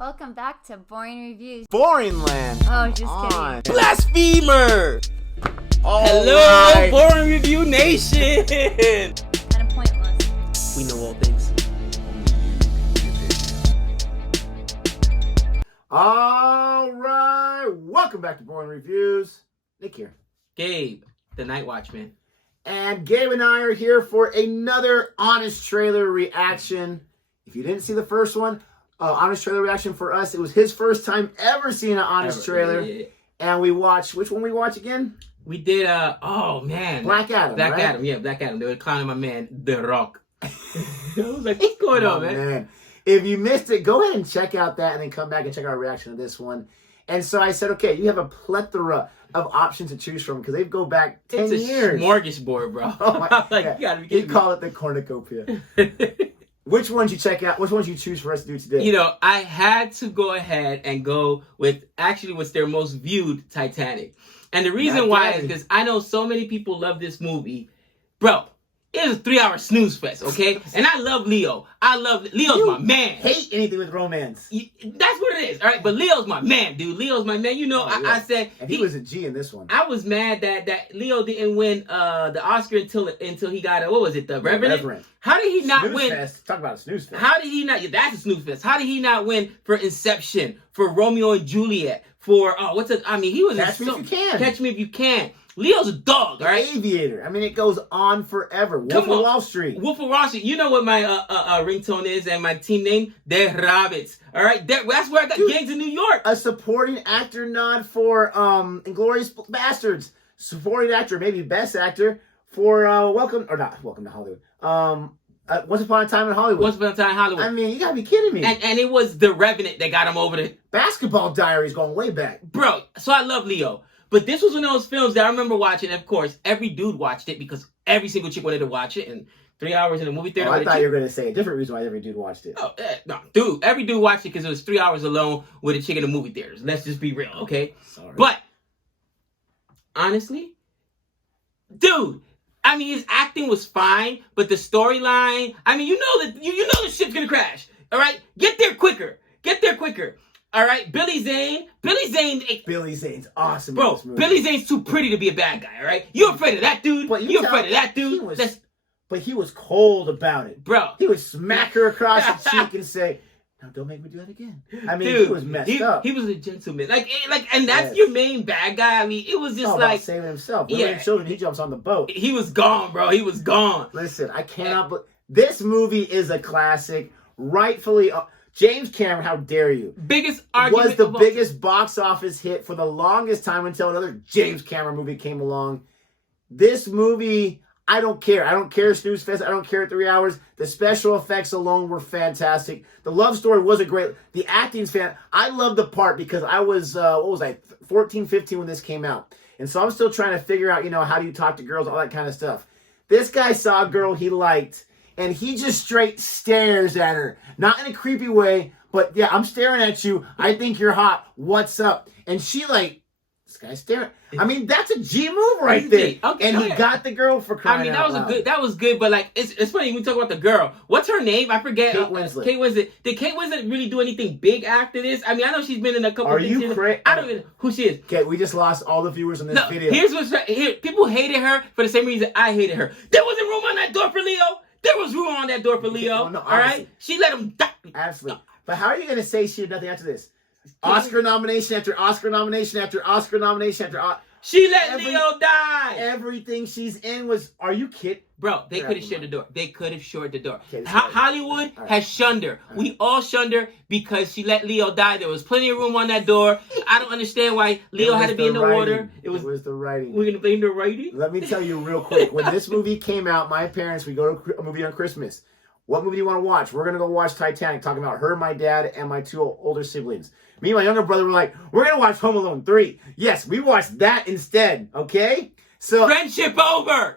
Welcome back to Boring Reviews. Boring land. Oh, just kidding. Blasphemer! All Hello, right. Boring Review Nation! Kind of pointless. We know all things. All right. Welcome back to Boring Reviews. Nick here. Gabe, the Night Watchman. And Gabe and I are here for another honest trailer reaction. If you didn't see the first one, honest trailer reaction for us, it was his first time ever seeing an honest trailer. Yeah. And we watched, which one we watch again? We did, oh man. Black Adam, Black right? Adam, yeah, Black Adam. They were clowning my man, The Rock. I was like, what's going on, man? If you missed it, go ahead and check out that and then come back and check our reaction to this one. And so I said, okay, you have a plethora of options to choose from because they go back 10 It's a years. smorgasbord, bro. Oh my like, God. you gotta be You kidding call it the cornucopia. Which ones you check out? Which ones you choose for us to do today? You know, I had to go ahead and go with actually what's their most viewed, Titanic. And the reason why is because I know so many people love this movie. Bro, it was a 3-hour snooze fest, okay? And I love Leo. Leo's my man. Hate anything with romance. That's what it is, all right? But Leo's my man, dude. Leo's my man. You know, I said... And he was a G in this one. I was mad that Leo didn't win the Oscar until he got what was it, the Revenant? How did he not win? Fest. Talk about a snooze fest. How did he not? Yeah, that's a snooze fest. How did he not win for Inception, for Romeo and Juliet, for he was Catch Me If You Can. Catch Me If You Can. Leo's a dog, all right? Aviator. I mean, it goes on forever. Wolf of Wall Street. Wolf of Wall Street. You know what my ringtone is and my team name? They're Rabbits. All right? That's where I got Gangs in New York. A supporting actor nod for Inglourious Bastards. Supporting actor, maybe best actor for Welcome to Hollywood. Once Upon a Time in Hollywood. Once Upon a Time in Hollywood. I mean, you gotta be kidding me. And it was The Revenant that got him over the... Basketball Diaries going way back. Bro, so I love Leo. But this was one of those films that I remember watching. Of course, every dude watched it because every single chick wanted to watch it. And 3 hours in a movie theater. I thought you were going to say a different reason why every dude watched it. Oh, no, dude. Every dude watched it because it was 3 hours alone with a chick in the movie theaters. Let's just be real, okay? Sorry. But, honestly, dude, I mean, his acting was fine, but the storyline, I mean, you know the ship's going to crash, all right? Get there quicker. All right, Billy Zane's awesome. Bro, Billy Zane's too pretty to be a bad guy, all right? You're afraid of that dude. You're afraid of that dude. But he was cold about it. Bro. He would smack her across the cheek and say, "No, don't make me do that again." I mean, dude, he was messed up. He was a gentleman. And that's your main bad guy. I mean, it was just about saving himself. Women and children, he jumps on the boat. He was gone, bro. He was gone. Listen, I cannot this movie is a classic. Rightfully... James Cameron, how dare you? Biggest argument was the biggest box office hit for the longest time until another James Cameron movie came along. This movie, I don't care. I don't care snooze fest. I don't care 3 hours. The special effects alone were fantastic. The love story was a great... The acting's fan. I love the part because I was, 14, 15 when this came out. And so I'm still trying to figure out, how do you talk to girls, all that kind of stuff. This guy saw a girl he liked, and he just straight stares at her. Not in a creepy way, but yeah, I'm staring at you. I think you're hot. What's up? And she this guy's staring. I mean, that's a G move right there. Okay, and he got the girl for crying out loud. That was good, but it's funny when we talk about the girl. What's her name? I forget. Kate Winslet. Kate Winslet. Did Kate Winslet really do anything big after this? I mean, I know she's been in a couple of things. Are you crazy? I don't even know who she is. Okay, we just lost all the viewers on this video. Here's what's here. People hated her for the same reason I hated her. There wasn't room on that door for Leo. There was room on that door for Leo. All right? She let him die. Absolutely. But how are you going to say she did nothing after this? Oscar nomination after Oscar nomination after Oscar nomination after Oscar. She let Leo die. Everything she's in was... Are you kidding? Bro, they could have shut the door. They could have shut the door. Okay, Hollywood has shunned her. Right. We all shunned her because she let Leo die. There was plenty of room on that door. I don't understand why Leo had to be in the water. It was the writing. We're going to blame the writing? Let me tell you real quick. When this movie came out, my parents, we go to a movie on Christmas. What movie do you want to watch? We're going to go watch Titanic, talking about her, my dad, and my 2 older siblings. Me and my younger brother were like, we're going to watch Home Alone 3. Yes, we watched that instead, okay? So Friendship over!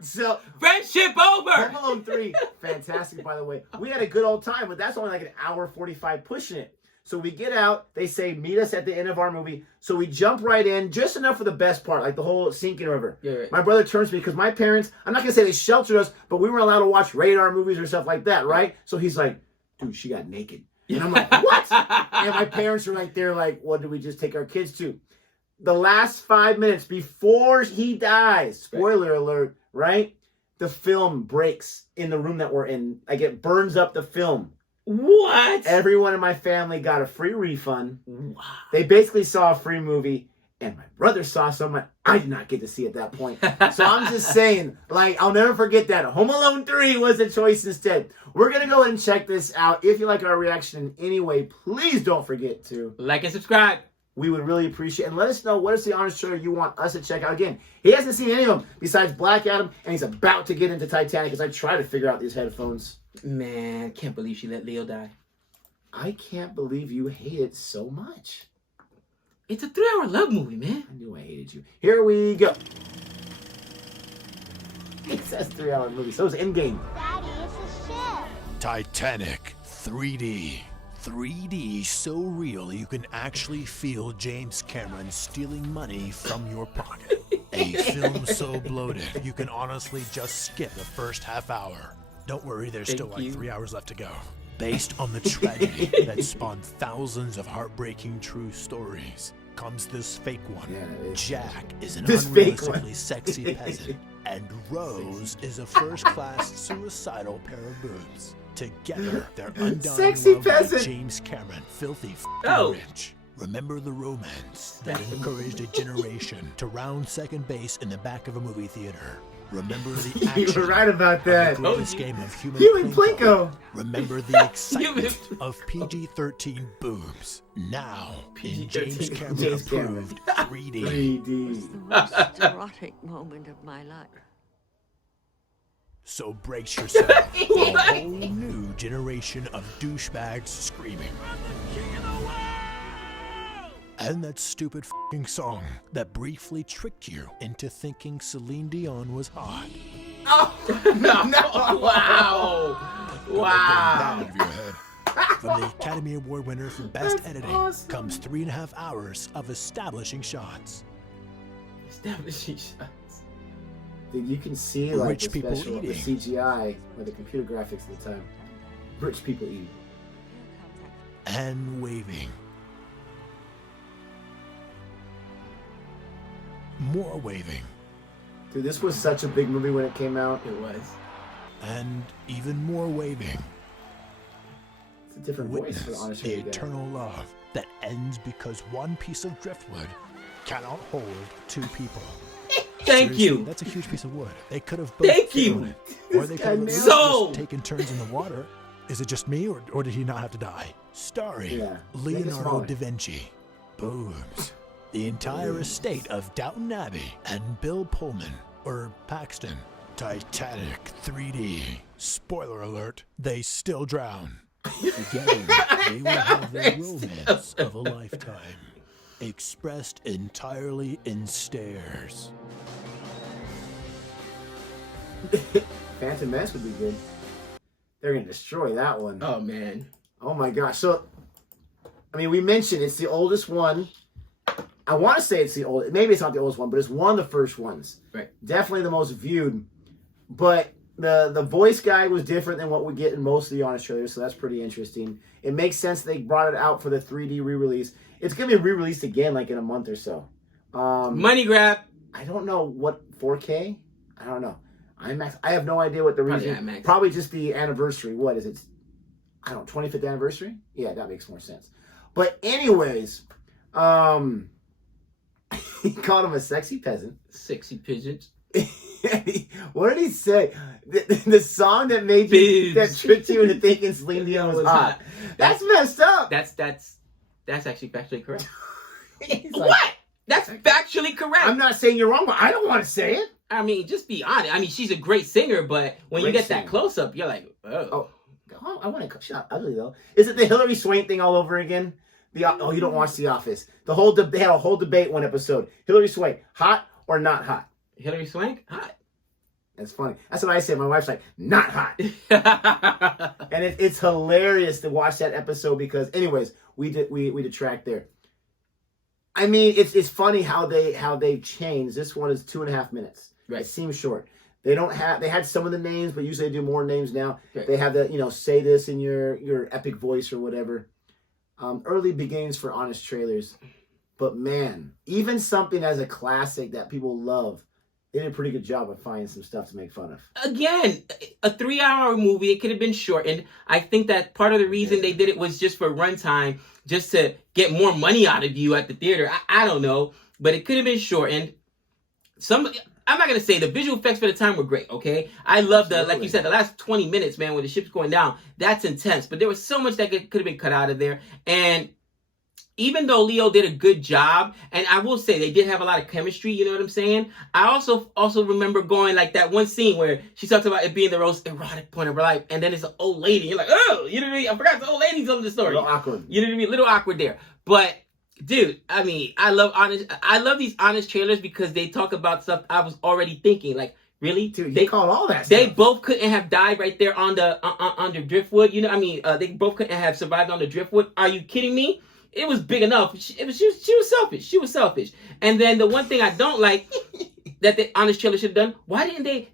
Friendship over! Home Alone 3, fantastic, by the way. We had a good old time, but that's only like an hour 45 pushing it. So we get out, they say, meet us at the end of our movie. So we jump right in, just enough for the best part, like the whole sinking river. Yeah, right. My brother turns to me, because my parents, I'm not going to say they sheltered us, but we weren't allowed to watch radar movies or stuff like that, right? So he's like, dude, she got naked. And I'm like, what? And my parents are like, they're like, what did we just take our kids to? The last 5 minutes before he dies, spoiler alert, right? The film breaks in the room that we're in. Like, it burns up the film. What? Everyone in my family got a free refund. Wow. They basically saw a free movie, and my brother saw someone I did not get to see at that point. So I'm just saying, like, I'll never forget that. Home Alone 3 was the choice instead. We're going to go ahead and check this out. If you like our reaction in any way, please don't forget to like and subscribe. We would really appreciate it. And let us know what is the honest trailer you want us to check out. Again, he hasn't seen any of them besides Black Adam, and he's about to get into Titanic as I try to figure out these headphones. Man, can't believe she let Leo die. I can't believe you hate it so much. It's a 3-hour love movie, man. I knew I hated you. Here we go. It says 3-hour movie. So is Endgame. Daddy, it's a ship. Titanic 3D. 3D so real you can actually feel James Cameron stealing money from your pocket. A film so bloated you can honestly just skip the first half hour. Don't worry, there's still like 3 hours left to go. Based on the tragedy that spawned thousands of heartbreaking true stories, comes this fake one. Yeah, Jack is an this fake one. unrealistically sexy peasant, and Rose is a first-class suicidal pair of boobs. Together, they're undying Sexy love peasant. like James Cameron, filthy Oh. rich. Remember the romance that encouraged a generation to round second base in the back of a movie theater. Remember the action. You were right about of that. the greatest game of human Plinko. Remember the excitement of PG-13 boobs. Now, in James Cameron James Cameron. approved 3D. 3D. The most erotic moment of my life. So brace yourself for a whole new generation of douchebags screaming. And that stupid f***ing song that briefly tricked you into thinking Celine Dion was hot. No. Wow. Wow. Out of your head. From the Academy Award winner for Best Editing comes 3.5 hours of establishing shots. Establishing shots. Dude, you can see like Rich the people special, the eating. CGI, or the computer graphics at the time. Rich people eating. And waving. More waving. Dude, this was such a big movie when it came out. It was. And even more waving. It's a different voice for the Witness honest the trailer guy. eternal love that ends because one piece of driftwood cannot hold two people. Thank Seriously, you. That's a huge piece of wood. They could have both Thank fit you. on it. Or they could have at least So- just taken turns in the water. Is it just me, or did he not have to die? Starring Yeah. Make it Leonardo smaller. da Vinci. Boobs. The entire estate of Downton Abbey and Bill Pullman, or Paxton. Titanic 3D. Spoiler alert, they still drown. Together, they will have the romance of a lifetime. Expressed entirely in stares. Phantom Menace would be good. They're gonna destroy that one. Oh man. Oh my gosh. So, I mean, we mentioned it's the oldest one. I want to say it's the oldest. Maybe it's not the oldest one, but it's one of the first ones. Right. Definitely the most viewed. But the voice guy was different than what we get in most of the honest trailers, so that's pretty interesting. It makes sense they brought it out for the 3D re-release. It's gonna be re-released again, like in a month or so. Money grab. I don't know what 4K. I don't know. IMAX. I have no idea what the Probably reason. IMAX. Probably just the anniversary. What is it? I don't know. 25th anniversary. Yeah, that makes more sense. But anyways, he called him a sexy peasant. Sexy pigeons. What did he say? The song that made you, that tricked you into thinking Celine Dion was hot. That's messed up. That's actually factually correct. He's like, What? That's factually correct. I'm not saying you're wrong, but I don't want to say it. I mean, just be honest. I mean, she's a great singer, but when you Great get singer. that close up, you're like, oh. Oh, I want to. She's not ugly though. Is it the Hillary Swank thing all over again? You don't watch The Office. They had a whole debate one episode. Hillary Swank, hot or not hot? Hillary Swank, hot. That's funny. That's what I said. My wife's like, not hot. And it's hilarious to watch that episode because, anyways, we detract there. I mean, it's funny how they changed. This one is 2.5 minutes. Right. It seems short. They don't have. They had some of the names, but usually they do more names now. Okay. They have the say this in your epic voice or whatever. Early beginnings for honest trailers, but man, even something as a classic that people love, they did a pretty good job of finding some stuff to make fun of. Again, a 3-hour movie. It could have been shortened. I think that part of the reason they did it was just for runtime, just to get more money out of you at the theater. I don't know, but it could have been shortened. I'm not going to say the visual effects for the time were great, okay? I love like you said, the last 20 minutes, man, when the ship's going down, that's intense. But there was so much that could have been cut out of there. And even though Leo did a good job, and I will say they did have a lot of chemistry, you know what I'm saying? I also remember going like that one scene where she talks about it being the most erotic point of her life, and then it's an old lady. You're like, oh, you know what I mean? I forgot the old lady's on the story. A little awkward. You know what I mean? A little awkward there. But dude, I mean, I love these honest trailers because they talk about stuff I was already thinking. Like, really? Dude, they called all that They stuff. both couldn't have died right there on the driftwood. You know, I mean, they both couldn't have survived on the driftwood. Are you kidding me? It was big enough. She was selfish. She was selfish. And then the one thing I don't like that the honest trailer should have done, why didn't they,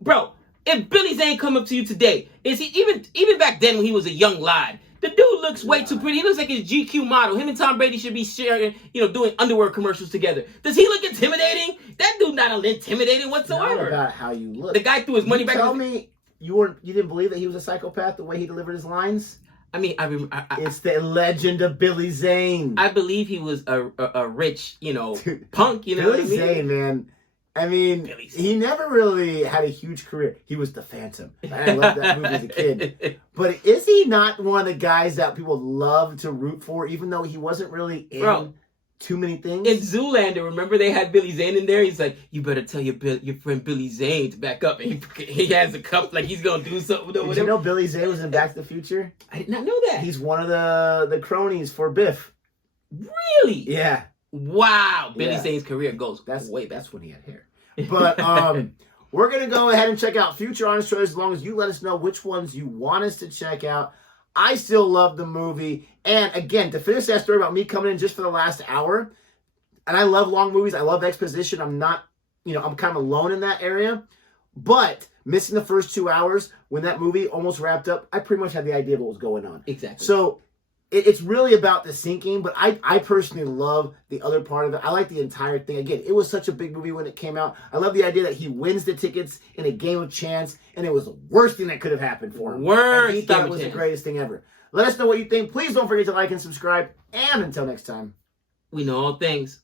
bro? If Billy Zane come up to you today, is he even back then when he was a young lad? The dude looks way too pretty. He looks like his GQ model. Him and Tom Brady should be sharing, doing underwear commercials together. Does he look intimidating? That dude not intimidating whatsoever. Not about how you look. The guy threw his money back. Tell me you didn't believe that he was a psychopath the way he delivered his lines? I mean, it's the legend of Billy Zane. I believe he was a rich, punk. You know Billy what I mean? Zane, man. I mean, he never really had a huge career. He was the Phantom. I loved that movie as a kid. But is he not one of the guys that people love to root for, even though he wasn't really in too many things? In Zoolander, remember they had Billy Zane in there? He's like, you better tell your friend Billy Zane to back up. And he has a cup like he's going to do something. Did you know Billy Zane was in Back to the Future? I did not know that. He's one of the cronies for Biff. Really? Yeah. Wow. Billy Zane's career goes way back. That's when he had hair. But we're going to go ahead and check out future honest trailers as long as you let us know which ones you want us to check out. I still love the movie. And again, to finish that story about me coming in just for the last hour, and I love long movies. I love exposition. I'm not, I'm kind of alone in that area. But missing the first 2 hours when that movie almost wrapped up, I pretty much had the idea of what was going on. Exactly. So it's really about the sinking, but I personally love the other part of it. I like the entire thing. Again, it was such a big movie when it came out. I love the idea that he wins the tickets in a game of chance, and it was the worst thing that could have happened for him. Worst. He thought it was the greatest thing ever. Let us know what you think. Please don't forget to like and subscribe. And until next time, we know all things.